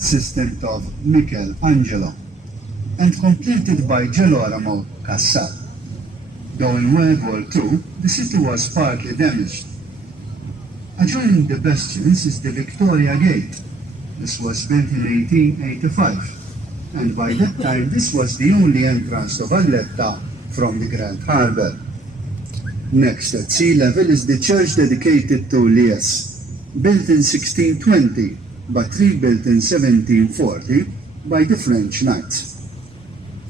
assistant of Michelangelo, and completed by Girolamo Cassal. Though in World War II, the city was partly damaged. Adjoining the bastions is the Victoria Gate. This was built in 1885, and by that time this was the only entrance to Valletta from the Grand Harbour. Next at sea level is the church dedicated to Lies, built in 1620 but rebuilt in 1740 by the French knights.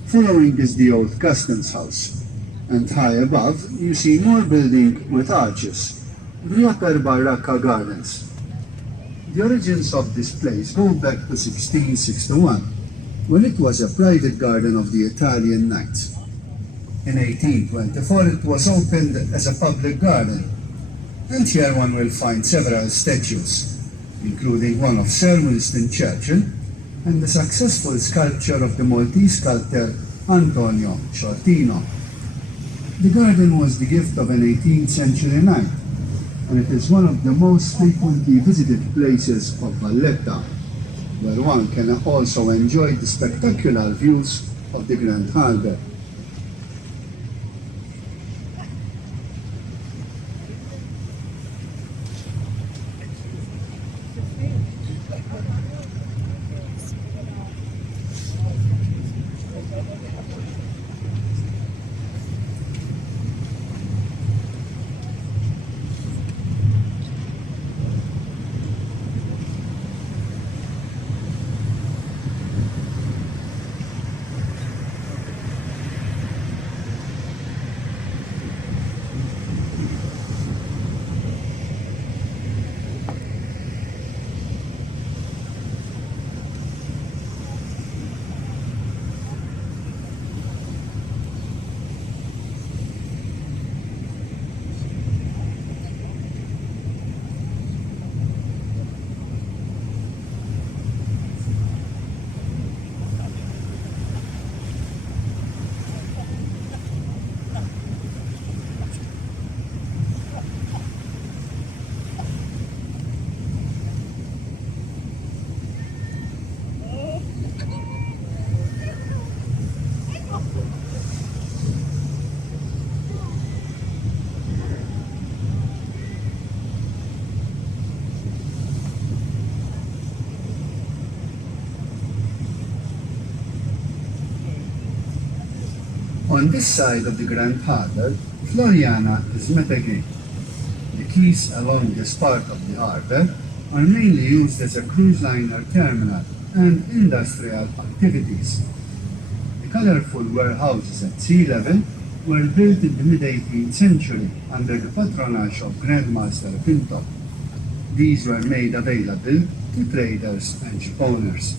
Following is the old customs house, and high above you see more building with arches, the Upper Baracca Gardens. The origins of this place go back to 1661, when it was a private garden of the Italian knights. In 1824 it was opened as a public garden, and here one will find several statues, including one of Sir Winston Churchill and the successful sculpture of the Maltese sculptor Antonio Ciortino. The garden was the gift of an 18th century knight, and it is one of the most frequently visited places of Valletta, where one can also enjoy the spectacular views of the Grand Harbour. On this side of the Grand Harbour, Floriana is met again. The quays along this part of the harbour are mainly used as a cruise liner terminal and industrial activities. The colourful warehouses at sea level were built in the mid-18th century under the patronage of Grandmaster Pinto. These were made available to traders and shipowners.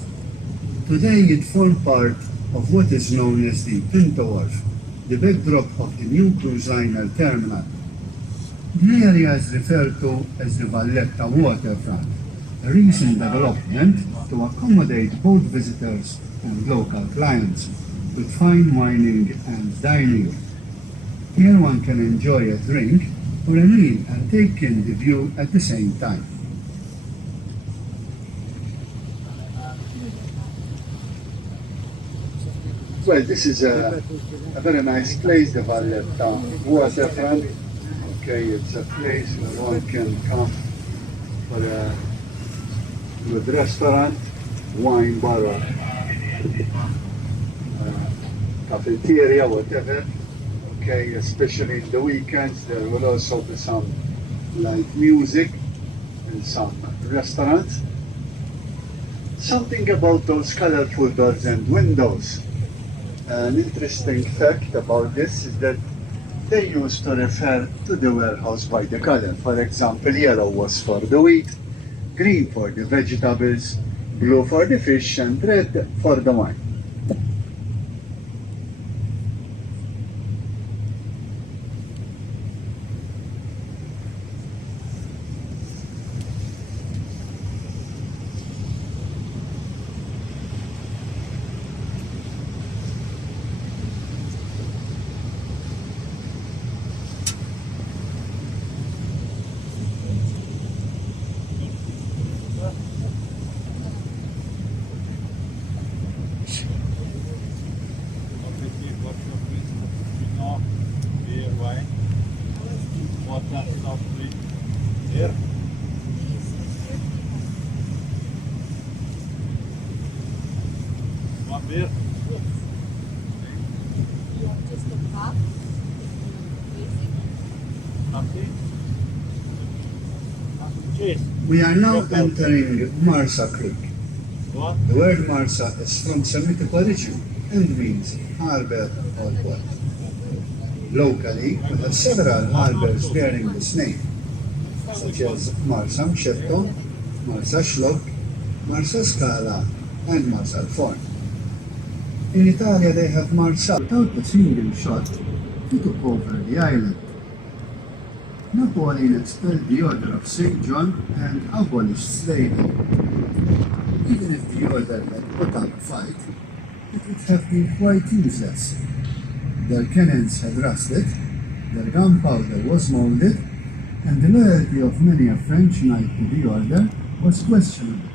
Today it forms part of what is known as the Pinto Wharf, the backdrop of the new cruise liner terminal. The area is referred to as the Valletta waterfront, a recent development to accommodate both visitors and local clients, with fine wining and dining. Here one can enjoy a drink or a meal and take in the view at the same time. Well, this is a very nice place, the Valletta waterfront. Okay, it's a place where one can come for a good restaurant, wine bar, cafeteria, whatever. Okay, especially in the weekends, there will also be some live music in some restaurants. Something about those colorful doors and windows. An interesting fact about this is that they used to refer to the warehouse by the color. For example, yellow was for the wheat, green for the vegetables, blue for the fish, and red for the wine. beer. You want just a cup? Basic? Coffee. Cheers. We are now entering Marsa Creek. What? The word Marsa is from Semitic origin and means harbor or port. Locally, we have several harbors bearing this name, such as Marsa Mxetto, Marsa Xlok, Marsa Scala, and Marsa Forn. In Italy, they have Marsa. Without a single shot, he took over the island. Napoleon expelled the Order of St. John and abolished slavery. Even if the order had put up a fight, it would have been quite useless. Their cannons had rusted, their gunpowder was molded, and the loyalty of many a French knight to the order was questionable.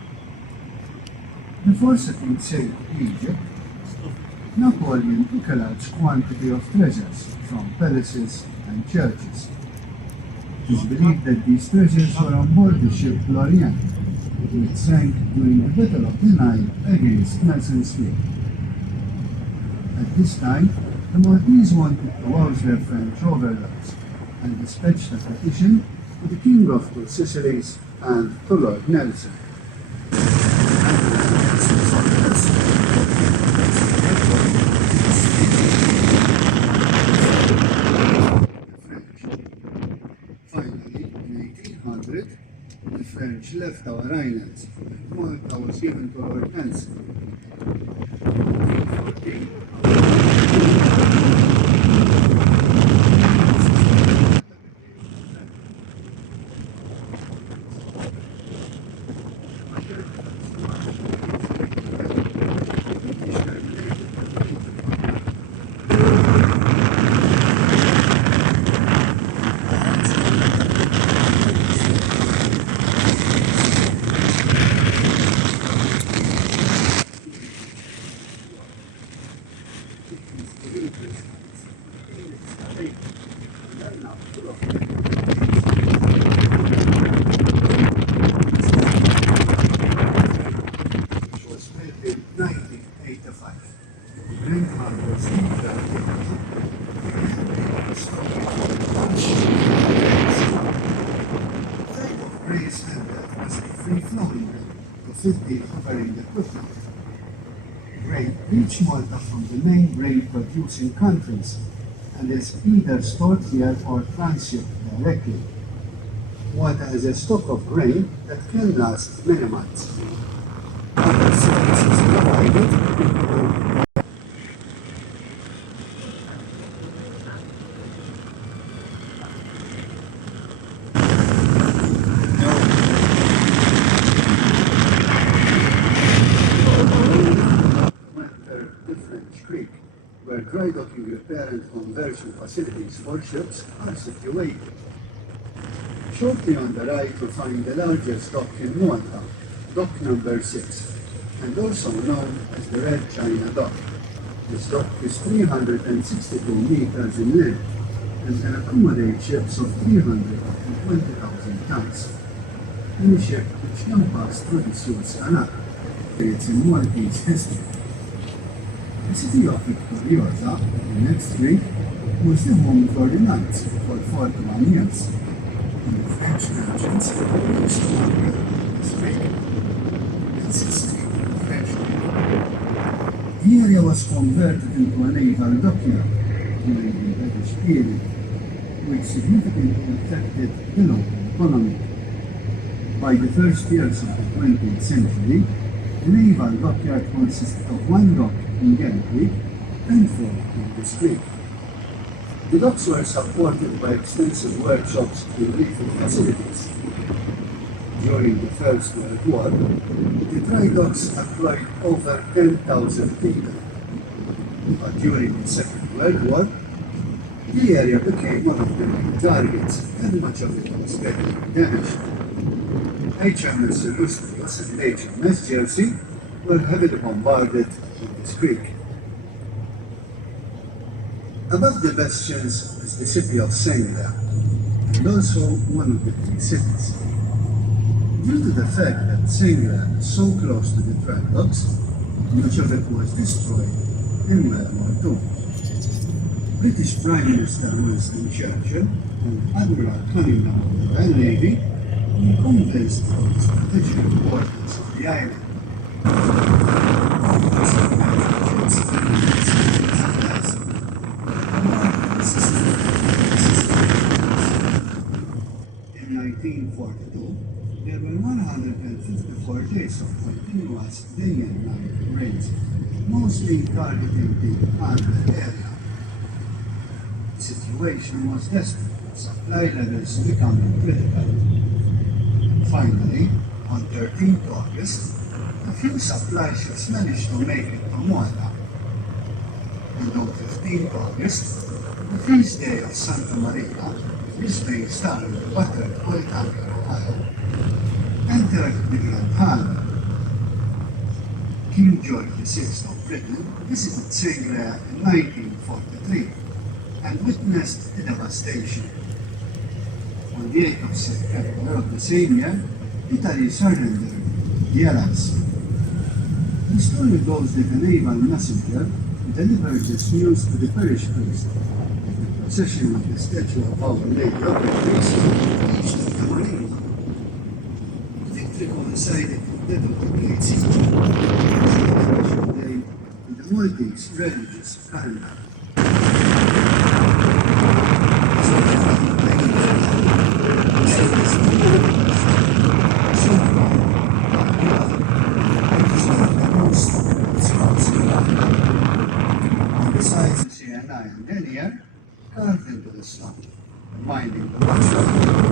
Before setting sail to Egypt, Napoleon took a large quantity of treasures from palaces and churches. It is believed that these treasures were on board the ship Floriana, which sank during the Battle of the Nile against Mason's fleet. At this time, the Maltese wanted to oust their French overlords and dispatched a petition to the King of the Sicilies and to Lord Nelson. Finally, in 1800, the French left our islands, and Malta was given to Lord Nelson. Was built in 1985. Grandma was the type of gray standard was a free-flowing grain to fit the covering equipment. Grain reached Malta from the main grain-producing countries and is either stored here or transshipped directly. Malta has a stock of grain that can last many months. Other services provided Creek, where dry docking repair and conversion facilities for ships are situated. Shortly on the right we find the largest dock in Malta, dock number 6, and also known as the Red China Dock. This dock is 362 meters in length and can accommodate ships of 320,000 tons. Any ship which can pass through the Suez Canal. It's in Maltese history. The city of Victoriosa, the next Greek, was the home for the knights for 41 years. And the French merchants used to anchor this Greek and Sicily, French Greek. The area was converted into a naval dockyard during the British period, which significantly affected the local economy. By the first years of the 20th century, the naval dockyard consisted of one dock in Galley Creek and 4 in this creek. The docks were supported by extensive workshops and reefing facilities. During the First World War, the dry docks employed over 10,000 people. But during the Second World War, the area became one of the main targets and much of it was badly damaged. HMS Illustrious and HMS Jersey were heavily bombarded in this creek. Above the bastions is the city of Sengla, and also one of the 3 cities. Due to the fact that Sengla is so close to the dry docks, Much of it was destroyed in World War II. British Prime Minister Winston Churchill and Admiral Cunningham of the Royal Navy were convinced of the strategic importance of the island. In 1942, there were 154 days of continuous day and night raids, mostly targeting the Arctic area. The situation was desperate, with supply levels becoming critical. Finally, on 13th August, a few supply ships managed to make it to Malta. And on 15th August, the feast day of Santa Maria, this being started with buttered oil tanker Ohio, entered the Grand Harbor. King George VI of Britain visited Sangria in 1943 and witnessed the devastation. On the 8th of September of the same year, Italy surrendered the Allies. The story goes that a naval messenger delivered this news to the parish priest. The procession of the statue of Our Lady of the Priest reached the Marina. Victory coincided with the death of the great Caesar. In the Maltese religious calendar. Besides the CNI and Denier, carved into the stone, reminding the watchword